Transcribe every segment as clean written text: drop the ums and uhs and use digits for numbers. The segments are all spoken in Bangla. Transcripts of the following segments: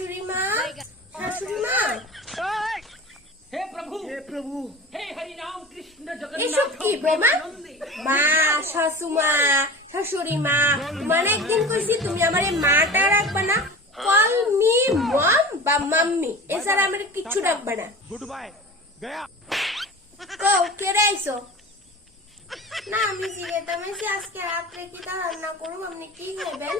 শাশুড়ি মা, শাশুড়ি মা, हे प्रभु हे हरि राम कृष्ण এসব जगन्नाथ কি বৌমা? মা, শাশুমা, শাশুড়ি মা, মানে একদিন কইছি তুমি আমার মাটা রাখবা না, কল মি মম বা মাম্মি, এছাড়া আমার কিচ্ছু রাখবা না। गुड बाय गया। কও কেড়ে আইছো? না আমি জিজ্ঞেতাম আজকে রাত্রে কি তা রান্না করব, আপনি কি খাবেন?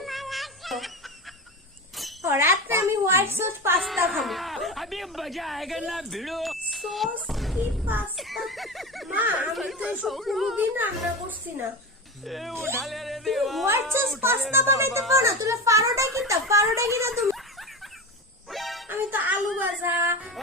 রাত্রে আমি হোয়াইট সস পাস্তা খাবো। अभी मजा आएगा ना भिड़ो। সস কি পাস্তা? মা আমি তো এসব কোনোদিন রান্না করছি না। उठा ले रे देवा। হোয়াইট সস পাস্তা বানাইতে পারো না? তুমি পারোটা কিটা? পারোটা কিটা তুমি? আমি তো আলু ভাজা,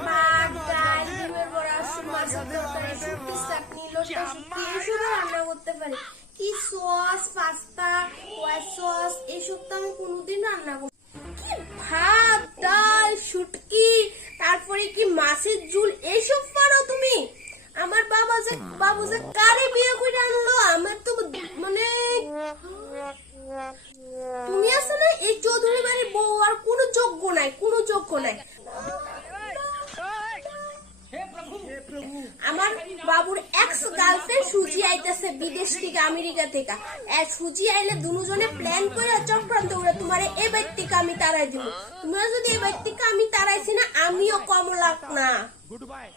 ভাত, ডাল, ডিমের বড়া, মাছের তরকারি, শুটকি চাটনি, লতা শুটকি এসব রান্না করতে পারি। কি সস, পাস্তা, হোয়াইট সস এসব তো আমি কোনোদিন রান্না করি। কি ভাত, ডাল, শুটকি, তারপরে কি মাছের ঝোল এইসব পারো তুমি? আমার বাবু যে কারে বিয়ে করে আনলো, আমার তো মানে তুমি আছো না এই চৌধুরী বাড়ির বউ, আর কোনো যোগ্য নাই, কোনো যোগ্য নাই। हे प्रभु আমার বাবুর এক্স গার্লফ্রেন্ড সুজি আইতেছে বিদেশ থেকে, আমেরিকা থেকে। সুজি আইলে দুজনে প্ল্যান করে চক্রান্ত করে তোমার এই বাড়ি থেকে আমি তাড়াই দিব। তোমরা যদি এই বাড়ি থেকে আমি তাড়াইছি না, আমিও কম লাগ না। Good bye.